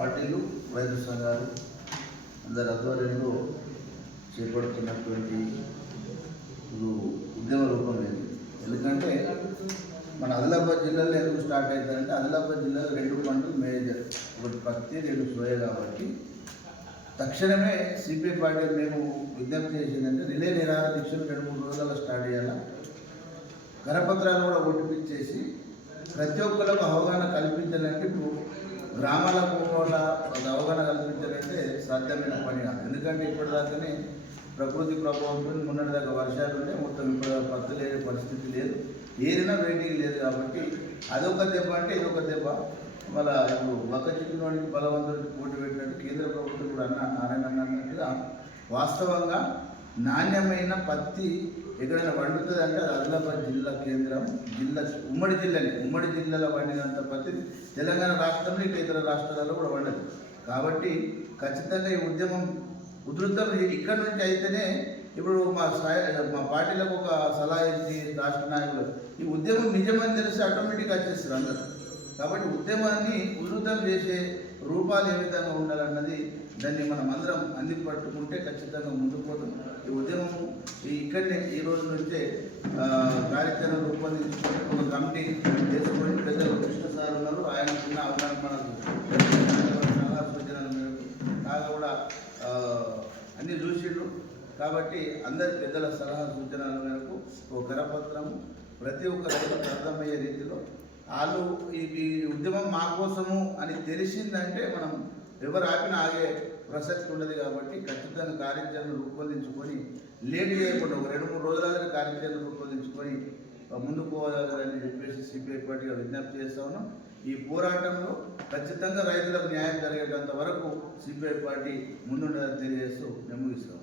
పార్టీలు రైతు సంఘాలు అందరి ఆధ్వర్యంలో చేపడుతున్నటువంటి ఉద్యమ రూపం లేదు ఎందుకంటే మన ఆదిలాబాద్ జిల్లాలో ఎందుకు స్టార్ట్ అవుతుందంటే ఆదిలాబాద్ జిల్లాలో రెండు పంటలు మేజర్. ఒకటి పత్తి రెండు సోయ కాబట్టి. తక్షణమే సిపిఐ పార్టీ మేము విజ్ఞప్తి చేసిందంటే రిలే నిరాహార దీక్షలు రెండు మూడు రోజుల్లో స్టార్ట్ చేయాలా? కరపత్రాలు కూడా ఒట్టిపించేసి ప్రతి ఒక్కరికి అవగాహన కల్పించాలంటే ఇప్పుడు గ్రామాలకు వాళ్ళ ఒక అవగాహన కల్పించాలంటే సాధ్యమైన పని కాదు. ఎందుకంటే ఇప్పటిదాకానే ప్రకృతి ప్రభావంతో మొన్నటి దాకా వర్షాలు ఉంటే మొత్తం ఇప్పుడు పత్తు లేని పరిస్థితి లేదు. ఏదైనా వెయిటింగ్ లేదు కాబట్టి అదొక దెబ్బ అంటే ఇదొక దెబ్బ. మళ్ళా ఇప్పుడు ఒక చిక్కులోనికి బలవంతుడికి పోటీ పెట్టినట్టు కేంద్ర ప్రభుత్వం కూడా అన్న నారాయణ అన్నట్టుగా వాస్తవంగా నాణ్యమైన పత్తి ఎక్కడైనా పండుతుంది అంటే అది ఆదిలాబాద్ జిల్లా కేంద్రం జిల్లా ఉమ్మడి జిల్లాని. ఉమ్మడి జిల్లాలో పండినంత పత్తి తెలంగాణ రాష్ట్రంలో ఇటు ఇతర రాష్ట్రాలలో కూడా పండదు. కాబట్టి ఖచ్చితంగా ఈ ఉద్యమం ఉధృతం. ఇక్కడ నుంచి అయితేనే ఇప్పుడు మా స్థాయి మా పార్టీలకు ఒక సలహా ఇచ్చి రాష్ట్ర నాయకులు ఈ ఉద్యమం నిజమని తెలిసి ఆటోమేటిక్గా వచ్చేస్తారు అందరూ. కాబట్టి ఉద్యమాన్ని ఉధృతం చేసే రూపాలు ఏ విధంగా ఉండాలన్నది దాన్ని మనం అందరం అందిపట్టుకుంటే ఖచ్చితంగా ముందుకు పోతాం. ఈ ఉద్యమం ఈ ఇక్కడనే ఈ రోజు నుంచే కార్యక్రమం రూపొందించుకొని ఒక కమిటీ చేసుకొని పెద్దలు కృష్ణ సార్ ఉన్నారు. ఆయన చిన్న అవగాహన మనకు సలహా సూచనల మేరకు కాగా కూడా అన్నీ అన్ని చూసిండ్రు. కాబట్టి అందరి పెద్దల సలహా సూచనల మేరకు ఒక కరపత్రము ప్రతి ఒక్కరికి అర్థమయ్యే రీతిలో. వాళ్ళు ఈ ఉద్యమం మా కోసము అని తెలిసిందంటే మనం ఎవరు ఆపినా ఆగే ప్రసక్తి ఉండదు కాబట్టి ఖచ్చితంగా కార్యాచరణ రూపొందించుకొని లేట్ చేయకుండా ఒక రెండు మూడు రోజుల కార్యాచరణ రూపొందించుకొని ముందుకు పోవాలని చెప్పేసి సిపిఐ పార్టీగా విజ్ఞప్తి చేస్తా ఉన్నాం. ఈ పోరాటంలో ఖచ్చితంగా రైతులకు న్యాయం జరిగేటంత వరకు సిపిఐ పార్టీ ముందుండదని తెలియజేస్తూ మేము ఇస్తాం